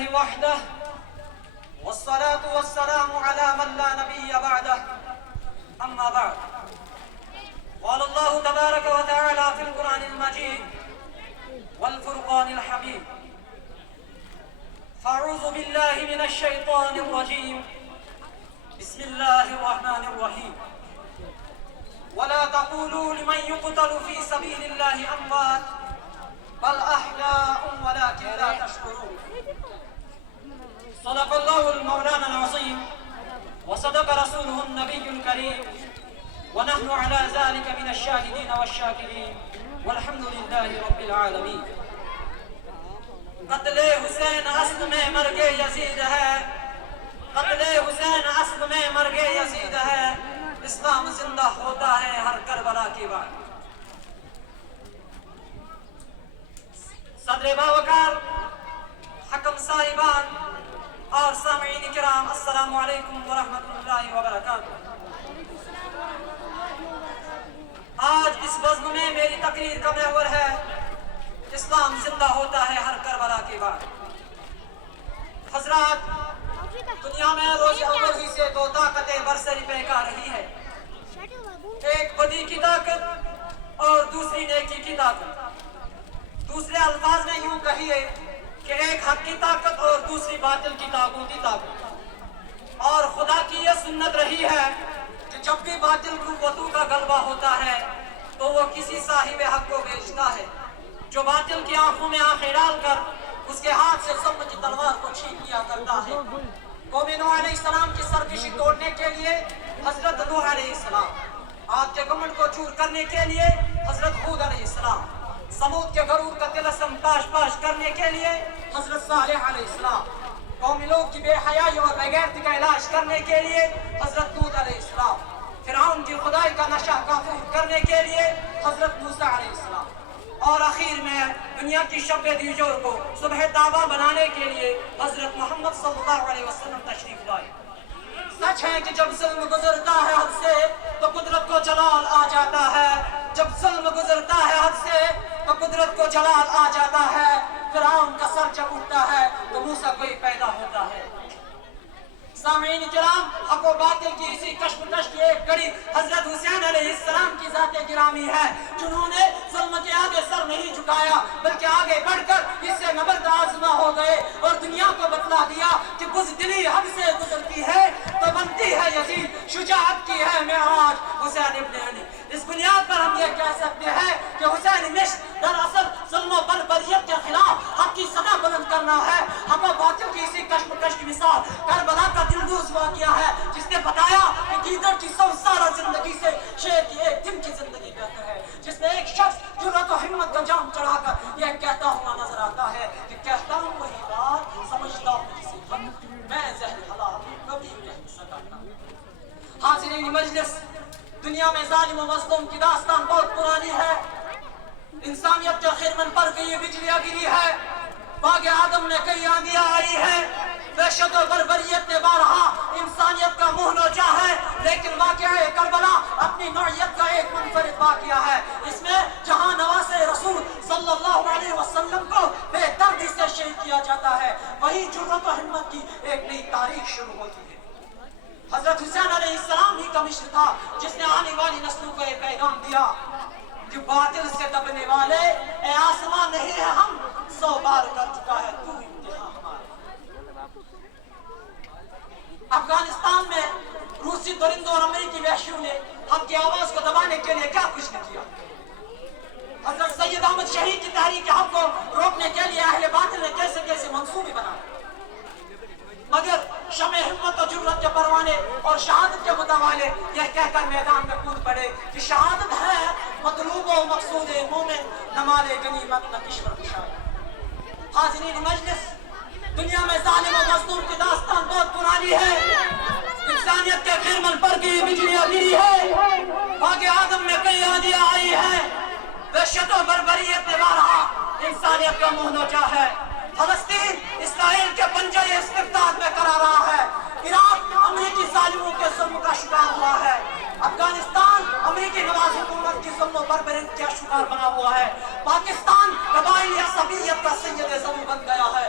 لله وحده والصلاة والسلام على من لا نبي بعده أما بعد قال الله تبارك وتعالى في القرآن المجيد والفرقان الحميد فأعوذ بالله من الشيطان الرجيم بسم الله الرحمن الرحيم ولا تقولوا لمن يقتل في سبيل الله أموات بل أحياء ولكن لا تشكرون صدق الله المولانا العظيم وصدق رسوله النبي الكريم ونحن على ذلك من الشاهدين والشاكرين والحمد لله رب العالمين. قتل حسین اصل میں مرگ یزید ہے، قتل حسین اصل میں مرگ یزید ہے، اسلام زندہ ہوتا ہے ہر کربلا کے بعد. صدر باوقار، حکم صاحبان اور سامعین کرام، السلام علیکم ورحمۃ اللہ وبرکاتہ. آج اس بزم میں میری تقریر کا محور ہے اسلام زندہ ہوتا ہے ہر کربلا کے بعد. حضرات، دنیا میں روز اول ہی سے دو طاقتیں برسری پہکا رہی ہے، ایک بدی کی طاقت اور دوسری نیکی کی طاقت. دوسرے الفاظ میں یوں کہیے کہ ایک حق کی طاقت اور دوسری باطل کی طاقت. اور خدا کی یہ سنت رہی ہے کہ جب بھی باطل قوتوں کا غلبہ ہوتا ہے تو وہ کسی صاحب حق کو بیچتا ہے، جو باطل کی آنکھوں میں آنکھیں ڈال کر اس کے ہاتھ سے ظلم کی تلوار کو چھین لیا کرتا ہے. قوم نوح علیہ السلام کی سرکشی توڑنے کے لیے حضرت نوح علیہ السلام، آگ کے گمنڈ کو چور کرنے کے لیے حضرت ہود علیہ السلام، سمود کے غرور کا طلسم پاش پاش کرنے کے لیے حضرت صالح علیہ السلام، قومی لوگ کی بے حیائی اور بغیرتی کا علاج کرنے کے لیے حضرت لوط علیہ السلام، فرعون کی خدائی کا نشہ کافور کرنے کے لیے حضرت موسیٰ علیہ السلام، اور اخیر میں دنیا کی شب دیجور کو صبح تابہ بنانے کے لیے حضرت محمد صلی اللہ علیہ وسلم تشریف لائے. سچ ہے کہ جب ظلم گزرتا ہے حد سے تو قدرت کو جلال آ جاتا ہے، جب ظلم گزرتا ہے حد سے تو قدرت کو جلال آ جاتا ہے. فرعون کا سر جب اٹھتا ہے تو موسیٰ کوئی پیدا ہوتا ہے. سامعین کرام، حق و باطل کی اسی کشمکش کی ایک کڑی حضرت حسین علیہ السلام کی ذات گرامی ہے، جنہوں نے ظلم کے آگے سر نہیں جھکایا بلکہ آگے بڑھ کر اس سے نبرد آزما ہو گئے اور دنیا کو بتلا دیا کہ بزدلی حد سے گزرتی ہے تو بنتی ہے یزید، شجاعت کی ہے معراج حسین ابن علی. اس بنیاد پر ہم یہ کہہ سکتے ہیں کہ حسین مشق دراصل ظلم و بربریت کے خلاف حق کی صدا بلند کرنا ہے. حق و باطل کی اسی کشمکش کی مثال کربلا کا دلدوز واقعہ ہے، جس نے بتایا کہ گیدڑ کی سو سارا زندگی سے شیر کی ایک دن کی زندگی بہتر ہے. جس میں ایک شخص جرأت و ہمت کا جام چڑھا کر یہ کہتا ہوا نظر آتا ہے کہ کہتا ہوں وہی بات، سمجھتا ہوں کسی حق، میں زہر حلال کبھی کہہ سکتا. حاضرین مجلس، دنیا میں ظالم و مظلوم کی داستان بہت پرانی ہے. انسانیت کے خرمن پر کئی بجلیاں گری ہے، باغ آدم میں کئی آندیاں آئی ہیں، وحشت و بربریت نے بارہا انسانیت کا منہ نوچا ہے. لیکن واقعہ کربلا اپنی نوعیت کا ایک منفرد واقعہ ہے. اس میں جہاں نواز رسول صلی اللہ علیہ وسلم کو بے دردی سے شہید کیا جاتا ہے، وہی جرأت و ہمت کی ایک نئی تاریخ شروع ہوتی ہے. حضرت حسین علیہ السلام ہی کا مشر تھا جس نے آنے والی نسلوں کو ایک پیغام دیا کہ باطل سے دبنے والے اے آسمان نہیں ہے، ہم 100 بار کر چکا ہے تو امتحان ہمارا. افغانستان میں روسی درندوں اور امریکی وحشیوں نے ہم کی آواز کو دبانے کے لیے کیا کچھ نہیں کیا. حضرت سید احمد شہید کی تحریک حق کو روکنے کے لیے اہل باطل نے کیسے کیسے منصوبے بنائے، مگر شمع ہمت و جرأت کے پروانے اور شہادت کے متوالے یہ کہہ کر میدان میں کود پڑے کہ شہادت ہے مطلوب و مقصود مومن، نمال غنیمت نہ کشور کشائے. حاضرین مجلس، دنیا میں ظالم و مظلوم کی داستان بہت پرانی ہے. انسانیت کے خرمن پر کی بجلیاں گری ہے، باغ آدم میں کئی آندیاں آئی ہیں، وحشت و بربریت نے بارہا انسانیت کا منہ نوچا ہے. فلسطین اسرائیل کے پنجہ استبداد میں کرا رہا ہے، عراق امریکی ظالموں کے ظلم کا شکار ہوا ہے، افغانستان امریکی نواز حکومت کی ظلم و بربریت کا شکار بنا ہوا ہے، پاکستان قبائلی عصبیت کا سید زمین بن گیا ہے.